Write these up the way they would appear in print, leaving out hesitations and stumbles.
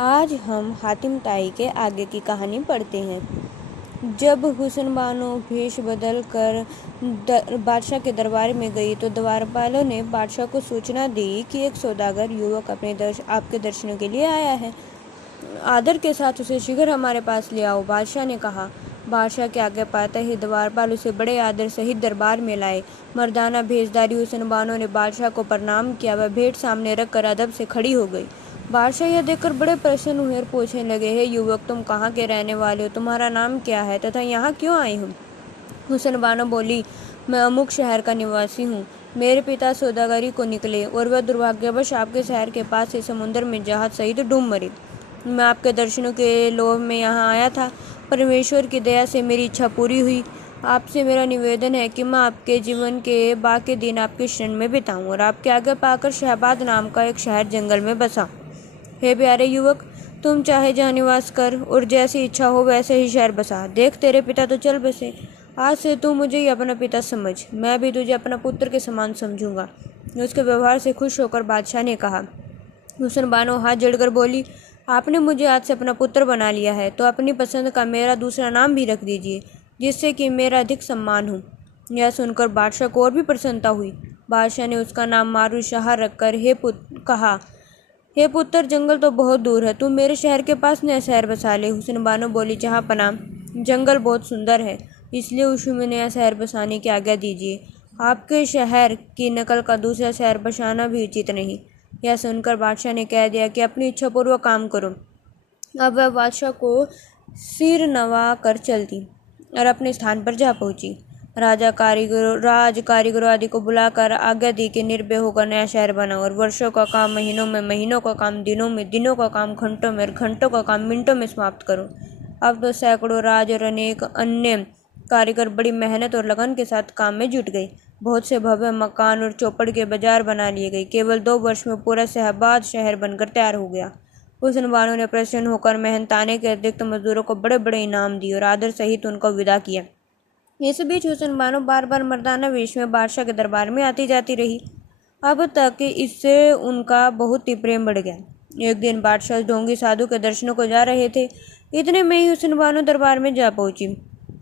आज हम हातिम ताई के आगे की कहानी पढ़ते हैं। जब हुसन बानो भेष बदल कर बादशाह के दरबार में गई तो द्वारपालों ने बादशाह को सूचना दी कि एक सौदागर युवक आपके दर्शनों के लिए आया है। आदर के साथ उसे शीघ्र हमारे पास ले आओ, बादशाह ने कहा। बादशाह के आगे पाते ही द्वारपाल उसे बड़े आदर सहित दरबार में लाए। मर्दाना भेषधारी हुसन बानो ने बादशाह को प्रणाम किया। वह भेंट सामने रखकर अदब से खड़ी हो गई। बादशाह यह देखकर बड़े प्रसन्न हुए और पूछने लगे, हे युवक, तुम कहाँ के रहने वाले हो? तुम्हारा नाम क्या है तथा यहाँ क्यों आई हो? हुसन बानो बोली, मैं अमुक शहर का निवासी हूँ। मेरे पिता सौदागरी को निकले और वह दुर्भाग्यवश आपके शहर के पास से समुद्र में जहाज सहित डूब मरे। मैं आपके दर्शनों के लोभ में यहाँ आया था। परमेश्वर की दया से मेरी इच्छा पूरी हुई। आपसे मेरा निवेदन है कि मैं आपके जीवन के बाकी दिन आपके शरण में बिताऊं और आपके आगे पाकर शहबाद नाम का एक शहर जंगल में बसा। हे प्यारे युवक, तुम चाहे जहाँ निवास कर और जैसी इच्छा हो वैसे ही शहर बसा। देख, तेरे पिता तो चल बसे। आज से तू मुझे ही अपना पिता समझ, मैं भी तुझे अपना पुत्र के समान समझूंगा। उसके व्यवहार से खुश होकर बादशाह ने कहा। हुसन बानो हाथ जोड़कर बोली, आपने मुझे आज से अपना पुत्र बना लिया है तो अपनी पसंद का मेरा दूसरा नाम भी रख दीजिए, जिससे कि मेरा अधिक सम्मान हो। यह सुनकर बादशाह को और भी प्रसन्नता हुई। बादशाह ने उसका नाम मारूशाह रखकर कहा, हे पुत्र, जंगल तो बहुत दूर है, तुम मेरे शहर के पास नया शहर बसा ले। हुसन बानो बोली, जहाँ पना, जंगल बहुत सुंदर है, इसलिए उसी में नया शहर बसाने की आज्ञा दीजिए। आपके शहर की नकल का दूसरा शहर बसाना भी उचित नहीं। यह सुनकर बादशाह ने कह दिया कि अपनी इच्छा पूर्वक काम करो। अब वह बादशाह को सिर नवा कर चलती और अपने स्थान पर जा पहुंची। राज कारीगरों आदि को बुलाकर आज्ञा दी कि निर्भय होकर नया शहर बनाओ और वर्षों का काम महीनों में, महीनों का काम दिनों में, दिनों का काम घंटों में और घंटों का काम मिनटों में समाप्त करो। अब तो सैकड़ों राज और अनेक अन्य कारीगर बड़ी मेहनत और लगन के साथ काम में जुट गए। बहुत से भव्य मकान और चौपड़ के बाजार बना लिए गए। केवल 2 वर्ष में पूरा शहबाद शहर बनकर तैयार हो गया। हुसन बानो ने प्रसन्न होकर मेहनताने के अतिरिक्त मजदूरों को बड़े बड़े इनाम दिए और आदर सहित उनको विदा किया। इस बीच हुसन बानो बार बार मर्दाना वेश में बादशाह के दरबार में आती जाती रही। अब तक इससे उनका बहुत ही प्रेम बढ़ गया। एक दिन बादशाह ढोंगी साधु के दर्शनों को जा रहे थे। इतने में ही हुसन बानो दरबार में जा पहुंची।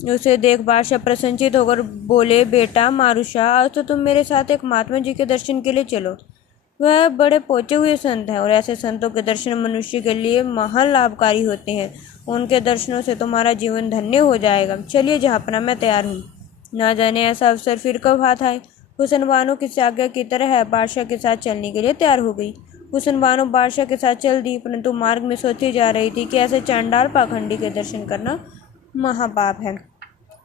उसे देख बादशाह प्रसन्नचित होकर बोले, बेटा मारूशाह, आज तो तुम मेरे साथ एक महात्मा जी के दर्शन के लिए चलो। वह बड़े पहुंचे हुए संत हैं और ऐसे संतों के दर्शन मनुष्य के लिए महान लाभकारी होते हैं। उनके दर्शनों से तुम्हारा जीवन धन्य हो जाएगा। चलिए जहाँपना, मैं तैयार हूँ। ना जाने ऐसा अवसर फिर कब हाथ आए। हुसन बानो किसी आज्ञा की तरह बादशाह के साथ चलने के लिए तैयार हो गई। हुसन बानो बादशाह के साथ चल दी, परंतु मार्ग में सोची जा रही थी कि ऐसे चांडाल पाखंडी के दर्शन करना महापाप है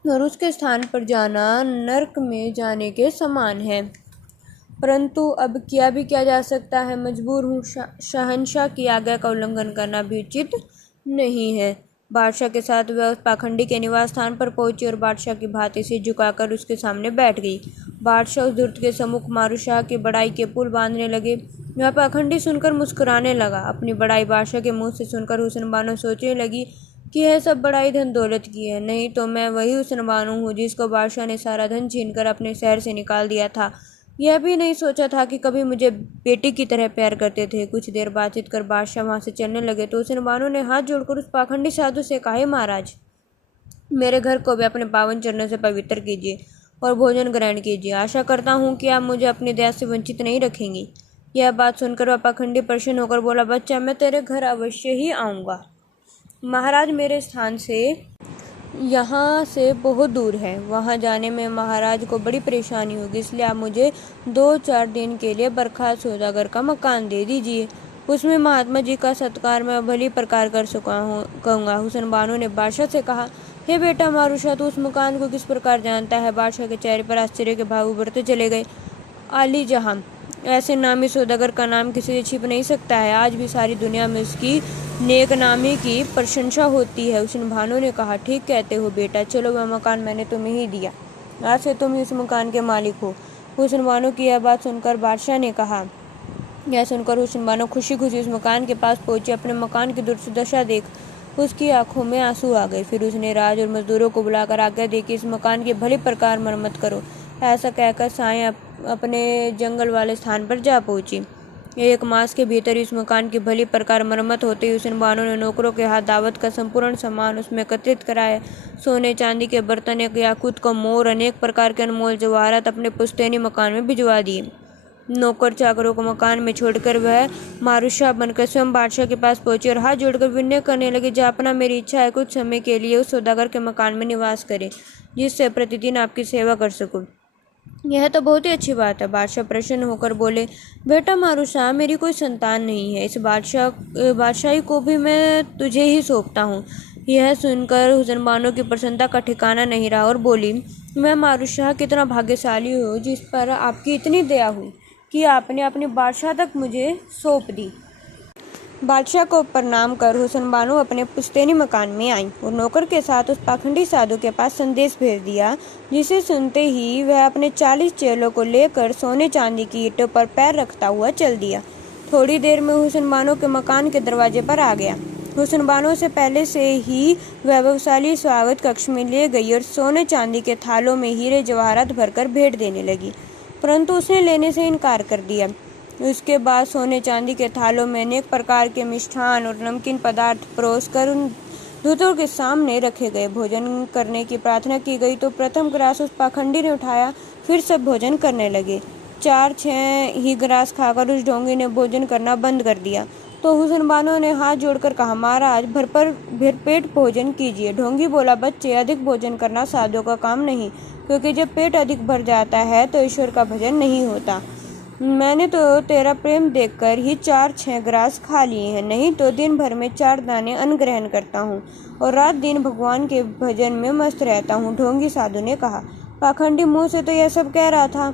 और उसके स्थान पर जाना नरक में जाने के समान है। परंतु अब किया भी क्या जा सकता है, मजबूर हूँ। शहंशाह की आज्ञा का उल्लंघन करना भी उचित नहीं है। बादशाह के साथ वह उस पाखंडी के निवास स्थान पर पहुंची और बादशाह की भांति से झुकाकर उसके सामने बैठ गई। बादशाह उस धूर्त के सम्मुख मारूशाह की बड़ाई के पुल बांधने लगे। वह पाखंडी सुनकर मुस्कुराने लगा। अपनी बड़ाई बादशाह के मुंह से सुनकर हुसन बानो सोचने लगी कि यह सब बड़ाई धन दौलत की है, नहीं तो मैं वही हुसन बानो हूँ जिसको बादशाह ने सारा धन छीनकर अपने शहर से निकाल दिया था। यह भी नहीं सोचा था कि कभी मुझे बेटी की तरह प्यार करते थे। कुछ देर बातचीत कर बादशाह वहां से चलने लगे तो हुसन बानो ने हाथ जोड़कर उस पाखंडी साधु से कहा, महाराज, मेरे घर को भी अपने पावन चरणों से पवित्र कीजिए और भोजन ग्रहण कीजिए। आशा करता हूँ कि आप मुझे अपनी दया से वंचित नहीं रखेंगी। यह बात सुनकर वह पाखंडी प्रसन्न होकर बोला, बच्चा, मैं तेरे घर अवश्य ही आऊँगा। महाराज मेरे स्थान से यहाँ से बहुत दूर है, वहाँ जाने में महाराज को बड़ी परेशानी होगी, इसलिए आप मुझे 2-4 दिन के लिए बर्खास्त सौदागर का मकान दे दीजिए। उसमें महात्मा जी का सत्कार मैं भली प्रकार कर कहूँगा। हुसन बानो ने बादशाह से कहा, हे बेटा मारूशाह, तू उस मकान को किस प्रकार जानता है? बादशाह के चेहरे पर आश्चर्य के भाव उभरते चले गए। आली जहां, ऐसे नामी सौदागर का नाम किसी से छिप नहीं सकता है। आज भी सारी दुनिया में उसकी नेक नामी की प्रशंसा होती है। हुसन बानो ने कहा, ठीक कहते हो बेटा, चलो वह मकान मैंने तुम्हें ही दिया, आज से तुम ही उस मकान के मालिक हो। हुसन बानो की यह बात सुनकर बादशाह ने कहा, यह सुनकर हुसन बानो खुशी खुशी उस मकान के पास पहुंचे। अपने मकान की दुर्दशा देख उसकी आंखों में आंसू आ गए। फिर उसने राज और मजदूरों को बुलाकर आज्ञा दी कि इस मकान की भली प्रकार मरम्मत करो। ऐसा कहकर साएं अपने जंगल वाले स्थान पर जा पहुंची। 1 मास के भीतर इस मकान की भली प्रकार मरम्मत होते ही हुसैन बानो ने नौकरों के हाथ दावत का संपूर्ण सामान उसमें एकत्रित कराया। सोने चांदी के बर्तन, एक याकूत का मोर, अनेक प्रकार के अनमोल जवाहरात अपने पुश्तैनी मकान में भिजवा दिए। नौकर चाकरों को मकान में छोड़कर वह मारूशाह बनकर स्वयं बादशाह के पास पहुंची और हाथ जोड़कर विनय करने लगी, जापना मेरी इच्छा है कुछ समय के लिए उस सौदागर के मकान में निवास करे, जिससे प्रतिदिन आपकी सेवा कर सकूं। यह तो बहुत ही अच्छी बात है। बादशाह प्रसन्न होकर बोले, बेटा मारूशाह, मेरी कोई संतान नहीं है, इस बादशाही को भी मैं तुझे ही सौंपता हूँ। यह सुनकर हुसैन बानो की प्रसन्नता का ठिकाना नहीं रहा और बोली, मैं मारूशाह कितना भाग्यशाली हूँ जिस पर आपकी इतनी दया हुई कि आपने अपनी बादशाह तक मुझे सौंप दी। बादशाह को प्रणाम कर हुसैन बानो अपने पुश्तैनी मकान में आई और नौकर के साथ उस पाखंडी साधु के पास संदेश भेज दिया, जिसे सुनते ही वह अपने 40 चेलों को लेकर सोने चांदी की ईंटों पर पैर रखता हुआ चल दिया। थोड़ी देर में हुसैन बानो के मकान के दरवाजे पर आ गया। हुसैन बानो से पहले से ही वैभवशाली स्वागत कक्ष में ले गई और सोने चांदी के थालों में हीरे जवाहरात भरकर भेंट देने लगी, परंतु उसने लेने से इनकार कर दिया। उसके बाद सोने चांदी के थालों में अनेक प्रकार के मिष्ठान और नमकीन पदार्थ परोसकर उन दूतों के सामने रखे गए। भोजन करने की प्रार्थना की गई तो प्रथम ग्रास उस पाखंडी ने उठाया, फिर सब भोजन करने लगे। 4-6 ही ग्रास खाकर उस ढोंगी ने भोजन करना बंद कर दिया तो हुसैन बानो ने हाथ जोड़कर कहा, महाराज भरपेट भोजन कीजिए। ढोंगी बोला, बच्चे, अधिक भोजन करना साधुओं का काम नहीं, क्योंकि जब पेट अधिक भर जाता है तो ईश्वर का भजन नहीं होता। मैंने तो तेरा प्रेम देखकर ही 4-6 ग्रास खा लिए हैं, नहीं तो दिन भर में 4 दाने अन्न ग्रहण करता हूँ और रात दिन भगवान के भजन में मस्त रहता हूँ, ढोंगी साधु ने कहा। पाखंडी मुंह से तो यह सब कह रहा था,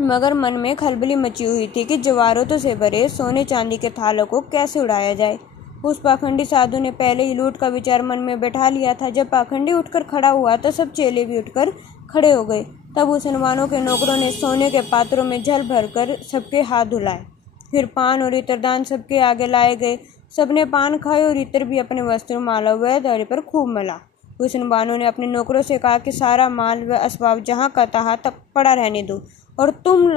मगर मन में खलबली मची हुई थी कि जवाहरातों से भरे सोने चांदी के थालों को कैसे उड़ाया जाए। उस पाखंडी साधु ने पहले ही लूट का विचार मन में बैठा लिया था। जब पाखंडी उठकर खड़ा हुआ तो सब चेले भी उठकर खड़े हो गए। तब हुसैन बानो के नौकरों ने सोने के पात्रों में जल भरकर सबके हाथ धुलाए। फिर पान और इत्रदान सबके आगे लाए गए। सबने पान खाए और इत्र भी अपने वस्त्र, माला व दाढ़ी पर खूब मला। हुसैन बानो ने अपने नौकरों से कहा कि सारा माल व असबाब जहाँ का तहाँ तक पड़ा रहने दो और तुम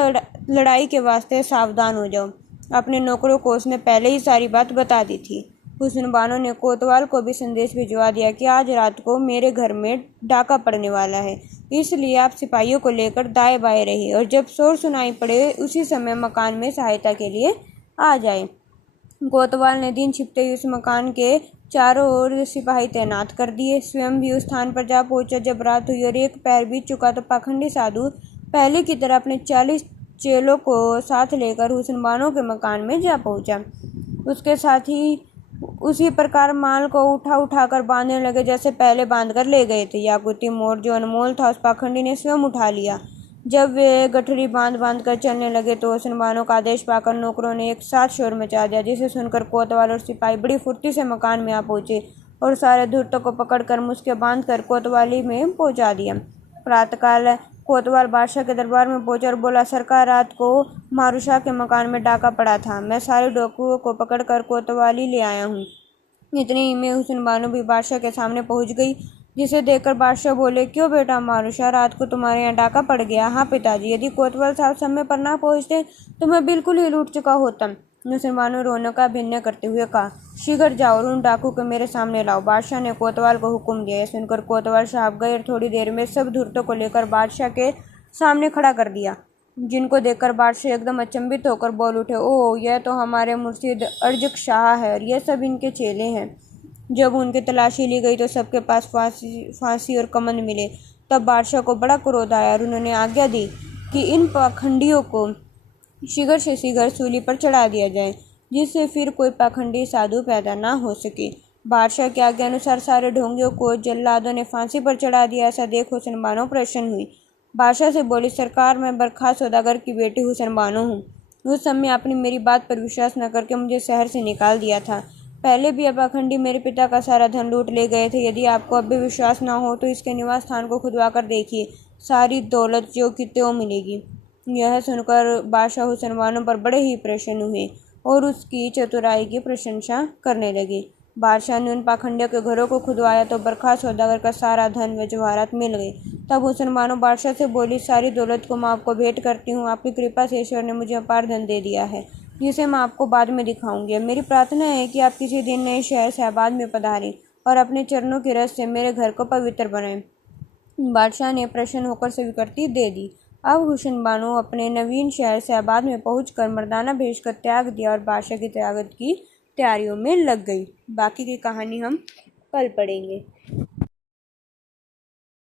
लड़ाई के वास्ते सावधान हो जाओ। अपने नौकरों को उसने पहले ही सारी बात बता दी थी। हुसैन बानो ने कोतवाल को भी संदेश भिजवा दिया कि आज रात को मेरे घर में डाका पड़ने वाला है, इसलिए आप सिपाहियों को लेकर दाएं बाएं रहिए और जब शोर सुनाई पड़े उसी समय मकान में सहायता के लिए आ जाए। कोतवाल ने दिन छिपते ही उस मकान के चारों ओर सिपाही तैनात कर दिए। स्वयं भी उस स्थान पर जा पहुंचा। जब रात हुई और एक पैर बीत चुका तो पाखंडी साधु पहले की तरह अपने 40 चेलों को साथ लेकर हुसैन बानो के मकान में जा पहुंचा। उसके साथ ही उसी प्रकार माल को उठाकर बांधने लगे जैसे पहले बांध कर ले गए थे। याकूती मोर जो अनमोल था उस पाखंडी ने स्वयं उठा लिया। जब वे गठरी बांध कर चलने लगे तो हुसैन बानो का आदेश पाकर नौकरों ने एक साथ शोर मचा दिया, जिसे सुनकर कोतवाल और सिपाही बड़ी फुर्ती से मकान में आ पहुंचे और सारे धूर्तों को पकड़कर मुस्के बांधकर कोतवाली में पहुंचा दिया। प्रातःकाल कोतवाल बादशाह के दरबार में पहुंचा और बोला, सरकार, रात को मारूशाह के मकान में डाका पड़ा था। मैं सारे डाकुओं को पकड़कर कोतवाली ले आया हूँ। इतने ही में हुसैन बानो भी बादशाह के सामने पहुंच गई, जिसे देखकर बादशाह बोले, क्यों बेटा मारूशाह, रात को तुम्हारे यहाँ डाका पड़ गया? हाँ पिताजी, यदि कोतवाल साहब समय पर ना पहुंचते तो मैं बिल्कुल ही लूट चुका होता। हुसैन बानो रोने का अभिनय करते हुए कहा, शीघ्र जाओ और उन डाकू को मेरे सामने लाओ। बादशाह ने कोतवाल को हुक्म दिया। सुनकर कोतवाल साहब गए और थोड़ी देर में सब धूर्तों को लेकर बादशाह के सामने खड़ा कर दिया, जिनको देखकर बादशाह एकदम अचंभित होकर बोल उठे, ओह, यह तो हमारे मुर्शिद अर्जक शाह है और यह सब इनके चेले हैं। जब उनकी तलाशी ली गई तो सबके पास फांसी और कमंद मिले। तब बादशाह को बड़ा क्रोध आया और उन्होंने आज्ञा दी कि इन पाखंडियों को शीघ्र से शीघ्र सूली पर चढ़ा दिया जाए, जिससे फिर कोई पाखंडी साधु पैदा ना हो सके। बादशाह के आज्ञा अनुसार सारे ढोंगियों को जल्लादों ने फांसी पर चढ़ा दिया। ऐसा देख हुसैन बानो प्रसन्न हुई। बादशाह से बोली, सरकार, मैं बर्खास्त सौदागर की बेटी हुसैन बानो हूँ। उस समय आपने मेरी बात पर विश्वास न करके मुझे शहर से निकाल दिया था। पहले भी पाखंडी मेरे पिता का सारा धन लूट ले गए थे। यदि आपको अब भी विश्वास न हो तो इसके निवास स्थान को खुदवा कर देखिए, सारी दौलत जो की त्यों मिलेगी। यह सुनकर बादशाह हुसैन बानो पर बड़े ही प्रसन्न हुए और उसकी चतुराई की प्रशंसा करने लगे। बादशाह ने उन पाखंडियों के घरों को खुदवाया तो बर्खास्त सौदागर का सारा धन व जवाहरात मिल गए। तब हुसैन बानो बादशाह से बोली, सारी दौलत को मैं आपको भेंट करती हूँ। आपकी कृपा से ईश्वर ने मुझे अपार धन दे दिया है। जिसे मैं आपको बाद में दिखाऊंगी। अब मेरी प्रार्थना है कि आप किसी दिन नए शहर शहबाद में पधारें और अपने चरणों के रस से मेरे घर को पवित्र बनाएं। बादशाह ने प्रसन्न होकर स्वीकृति दे दी। अब हुसन बानो अपने नवीन शहर शहबाद में पहुंचकर मर्दाना भेष का त्याग दिया और बादशाह की त्यागत की तैयारियों में लग गई। बाकी की कहानी हम कल पढ़ेंगे।